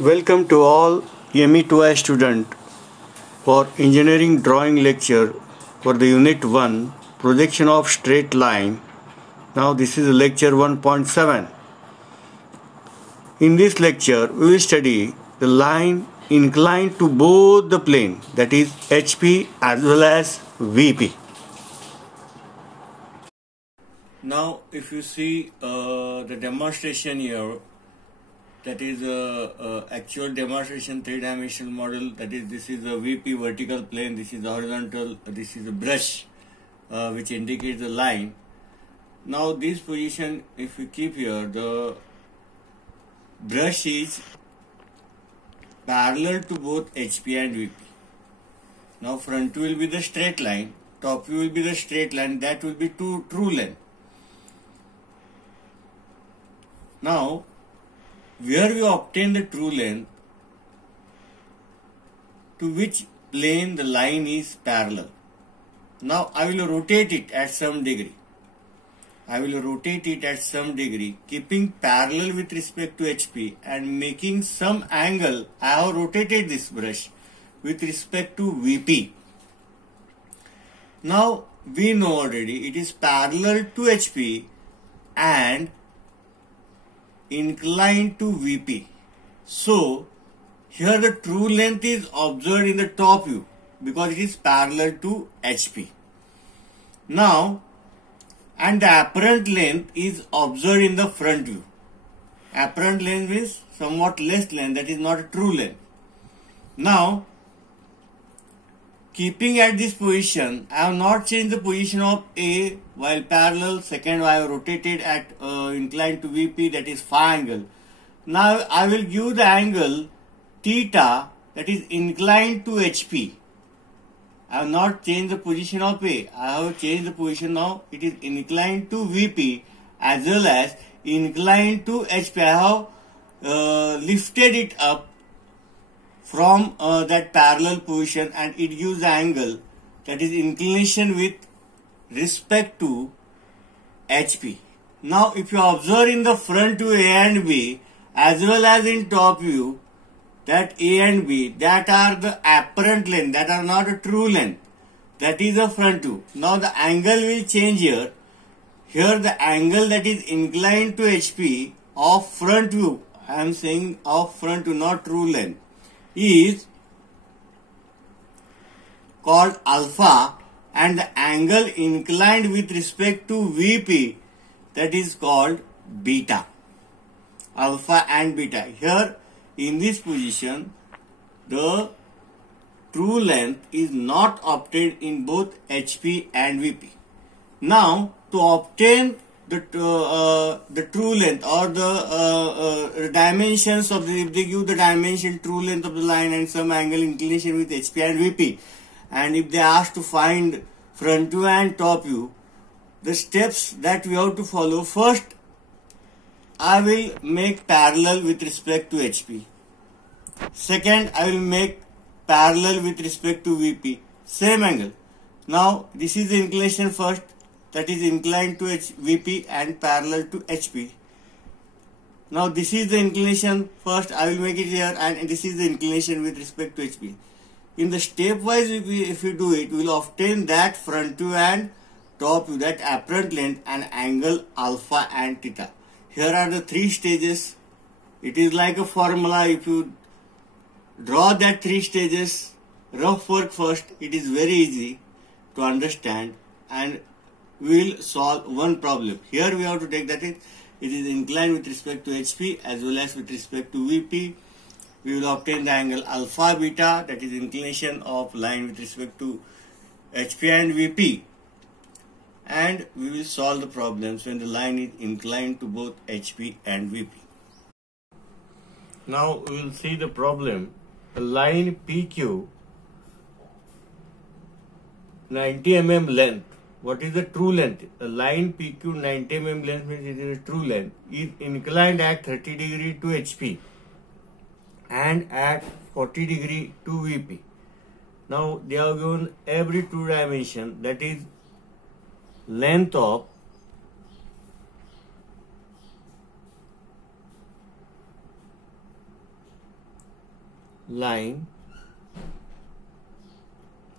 Welcome to all ME2I student for engineering drawing lecture for the unit 1 projection of straight line. Now this is lecture 1.7. In this lecture we will study the line inclined to both the plane, that is HP as well as VP. Now if you see the demonstration here, that is actual demonstration three-dimensional model, that is this is a VP vertical plane, this is the horizontal, this is a brush which indicates the line. Now this position, if we keep here, the brush is parallel to both HP and VP. Now front view will be the straight line, top view will be the straight line, that will be true length. Now where we obtain the true length, to which plane the line is parallel. Now I will rotate it at some degree. Keeping parallel with respect to HP and making some angle. I have rotated this brush with respect to VP. Now we know already it is parallel to HP and inclined to VP. So here the true length is observed in the top view because it is parallel to HP. Now and the apparent length is observed in the front view. Apparent length is somewhat less length, that is not a true length. Now keeping at this position, I have not changed the position of A while parallel. Second, I have rotated at inclined to VP, that is phi angle. Now I will give the angle theta, that is inclined to HP. I have not changed the position of A. I have changed the position now. It is inclined to VP as well as inclined to HP. I have lifted it up from that parallel position and it gives the angle, that is inclination with respect to HP. Now if you observe in the front view A and B as well as in top view, that A and B, that are the apparent length, that are not a true length, that is the front view. Now the angle will change here. Here the angle that is inclined to HP of front view, I am saying of front view, not true length, is called alpha, and the angle inclined with respect to VP, that is called beta. Alpha and beta. Here in this position the true length is not obtained in both HP and VP. Now to obtain the true length or the dimensions of the, if they give the dimension true length of the line and some angle inclination with HP and VP, and if they ask to find front view and top view, the steps that we have to follow: first I will make parallel with respect to HP. Second, I will make parallel with respect to VP, same angle. Now this is the inclination first, that is inclined to VP and parallel to HP. Now this is the inclination first, I will make it here, and this is the inclination with respect to HP. In the stepwise, if we do it, we will obtain that front view and top view, that apparent length and angle alpha and theta. Here are the three stages. It is like a formula. If you draw that three stages, rough work first, it is very easy to understand, and we will solve one problem. Here we have to take that it is inclined with respect to HP as well as with respect to VP. We will obtain the angle alpha beta, that is inclination of line with respect to HP and VP, and we will solve the problems when the line is inclined to both HP and VP. Now we will see the problem. A line PQ 90 mm length. What is the true length? A line PQ 90 mm length means it is a true length, is inclined at 30 degree to HP and at 40 degree to VP. Now they have given every two dimension, that is length of line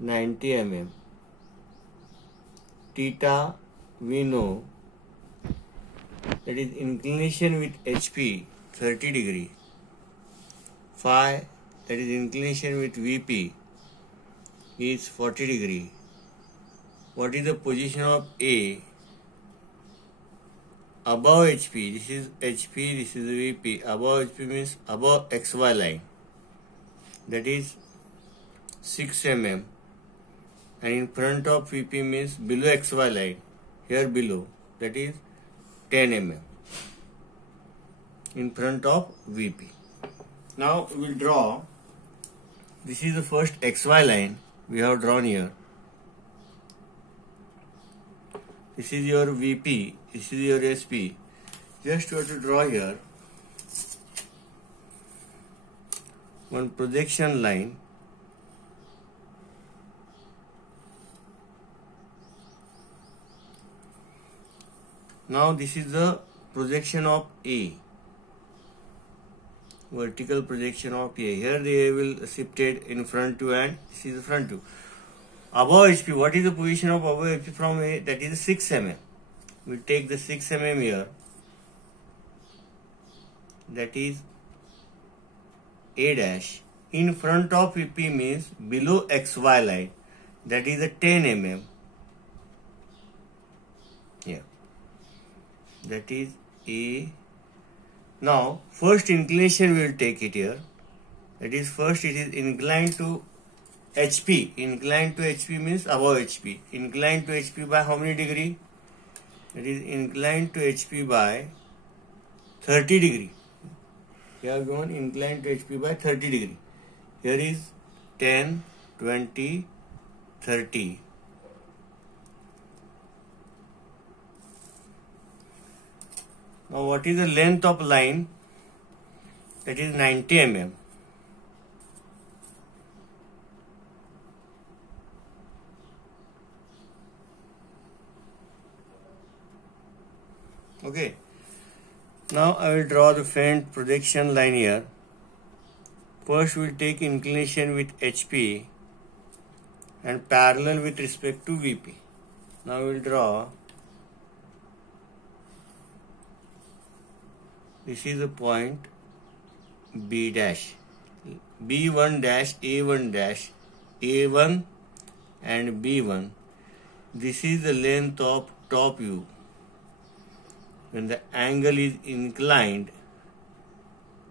90 mm. Theta we know that is inclination with HP 30 degree. Phi, that is inclination with VP, is 40 degree. What is the position of A? Above HP, this is HP, this is VP. Above HP means above XY line, that is 6 mm, and in front of VP means below XY line, here below, that is 10 mm in front of VP. Now we will draw, this is the first XY line we have drawn here. This is your VP, this is your SP. Just you have to draw here one projection line Now this is the projection of A, vertical projection of A. Here they will shifted in front to, and this is the front to. Above HP, what is the position of above HP from A? That is 6 mm. We take the 6 mm here. That is A dash. In front of VP means below XY line. That is a 10 mm. Here. That is A. Now, first inclination we will take it here. That is, first it is inclined to HP. Inclined to HP means above HP. Inclined to HP by how many degree? That is inclined to HP by 30 degree. We have gone inclined to HP by 30 degree. Here is 10, 20, 30. Now what is the length of line? That is 90 mm. Okay. Now I will draw the front projection line here. First we will take inclination with HP and parallel with respect to VP. Now we will draw. This is the point B dash, B1 dash, A1 dash, A1 and B1. This is the length of top view when the angle is inclined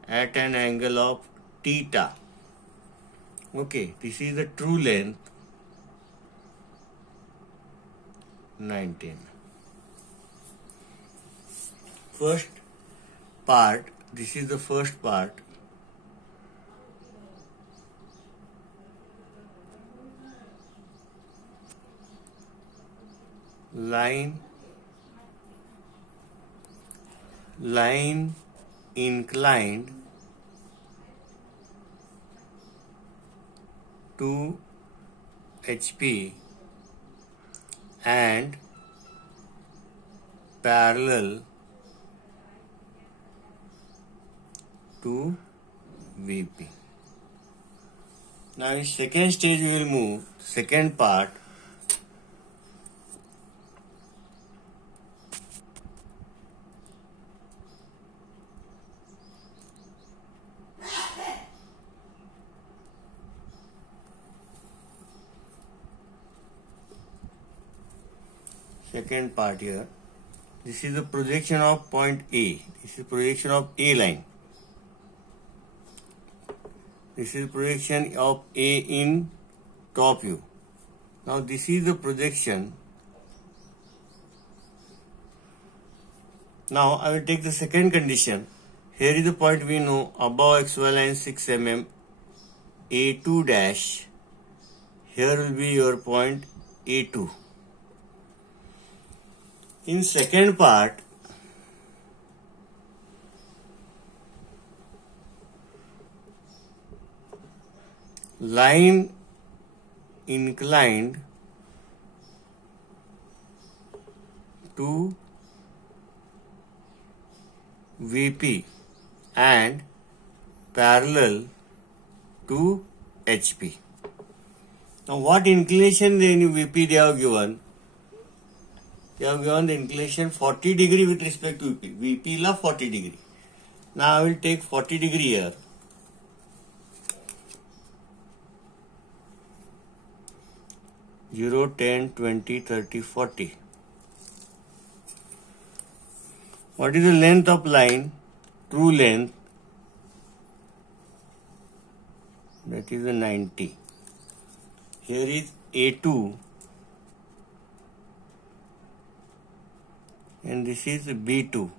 at an angle of theta. Okay, this is the true length 19. First part, this is the first part. Line inclined to HP and parallel to VP. Now in second stage we will move second part. Second part here. This is the projection of point A. This is projection of A line. This is projection of A in top view. Now this is the projection. Now I will take the second condition. Here is the point we know above XY line 6 mm, A2 dash. Here will be your point A2. In second part, line inclined to VP and parallel to HP. Now what inclination in VP they have given? They have given the inclination 40 degree with respect to VP. VP la 40 degree. Now I will take 40 degree here. Zero, 10, 20, 30, 40. What is the length of line? True length. That is a 90. Here is A2 and this is B2.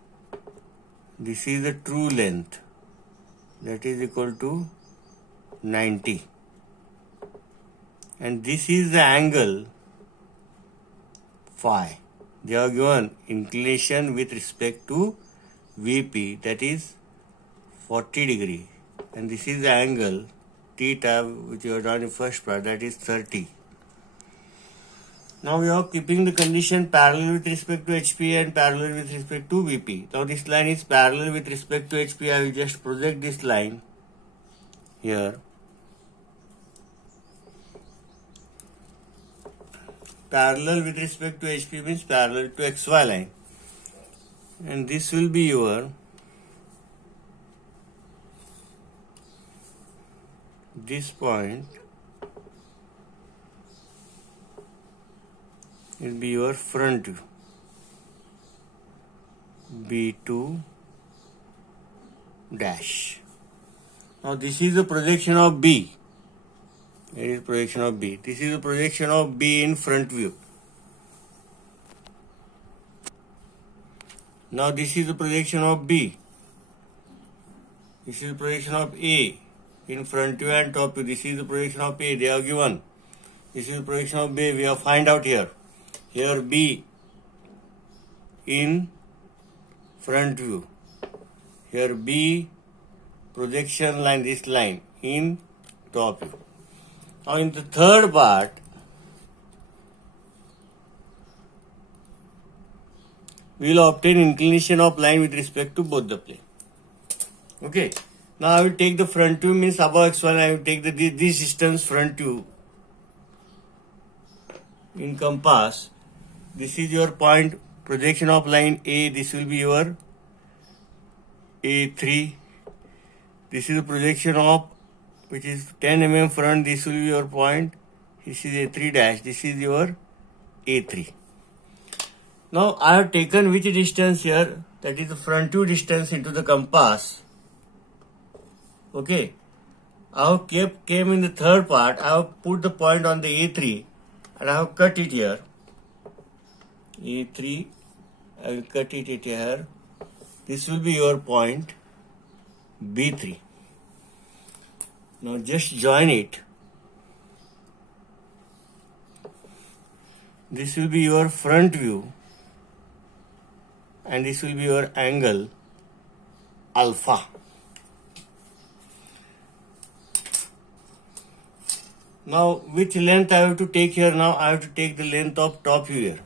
This is the true length, that is equal to 90. And this is the angle phi. They are given inclination with respect to VP, that is 40 degree. And this is the angle theta which you have done in first part, that is 30. Now we are keeping the condition parallel with respect to HP and parallel with respect to VP. Now this line is parallel with respect to HP. I will just project this line here. Parallel with respect to HP means parallel to XY line. And this will be your this point will be your front view. B2 dash. Now this is the projection of B. Here is projection of B. This is the projection of B in front view. Now this is the projection of B. This is the projection of A in front view and top view. This is the projection of A. They have given. This is the projection of B. We have find out here. Here B in front view. Here B projection line, this line in top view. Now in the third part, we will obtain inclination of line with respect to both the plane. Okay. Now I will take the front view, means above x1, I will take this distance front view in compass. This is your point projection of line A. This will be your A3. This is the projection of which is 10 mm front. This will be your point. This is A3 dash. This is your A3. Now I have taken which distance here? That is the front view distance into the compass. Okay. I have came in the third part. I have put the point on the A3 and I have cut it here. A3. I will cut it here. This will be your point B3. Now just join it. This will be your front view and this will be your angle alpha. Now which length I have to take here? Now I have to take the length of top view here.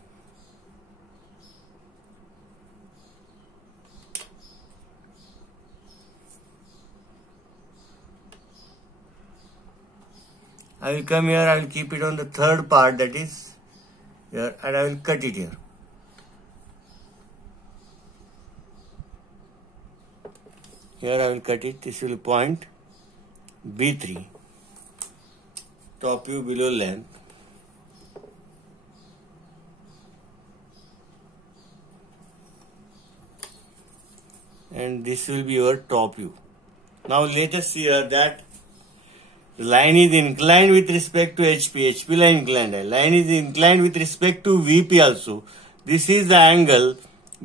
I will come here, I will keep it on the third part, that is here, and I will cut it here. Here I will cut it. This will be point B3. Top view below length. And this will be your top view. Now let us see here that the line is inclined with respect to HP. HP line inclined. Line is inclined with respect to VP also. This is the angle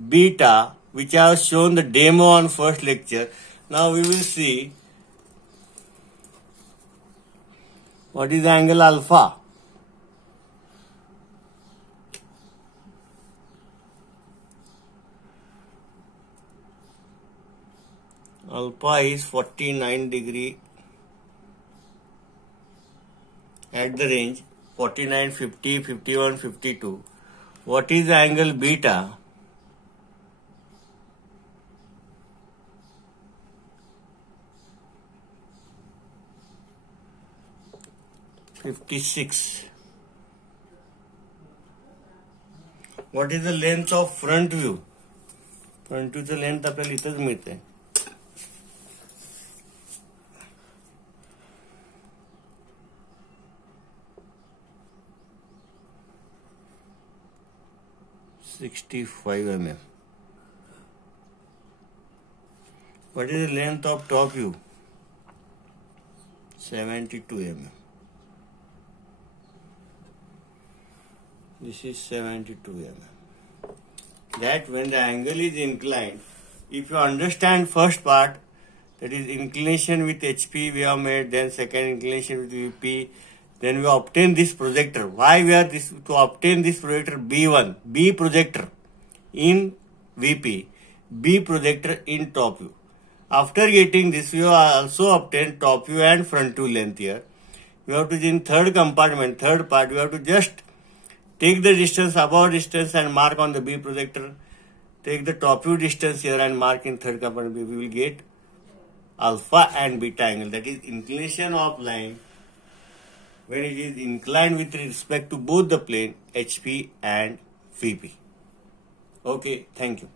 beta which I have shown the demo on first lecture. Now we will see what is the angle alpha. Alpha is 49 degree at the range 49, 50, 51, 52. What is the angle beta? 56. What is the length of front view? Front view चं length आपल्याला इथंच मिळते. mm. What is the length of top view? 72 mm. This is 72 mm. That when the angle is inclined, if you understand first part, that is inclination with HP we have made, then second inclination with VP, then we obtain this projector. Why we are this to obtain this projector B1, B projector in VP, B projector in top view. After getting this, we have also obtained top view and front view length here. We have to in third compartment, third part, we have to just take the distance, above distance and mark on the B projector. Take the top view distance here and mark in third compartment. We will get alpha and beta angle. That is inclination of line when it is inclined with respect to both the plane HP and VP. Okay, thank you.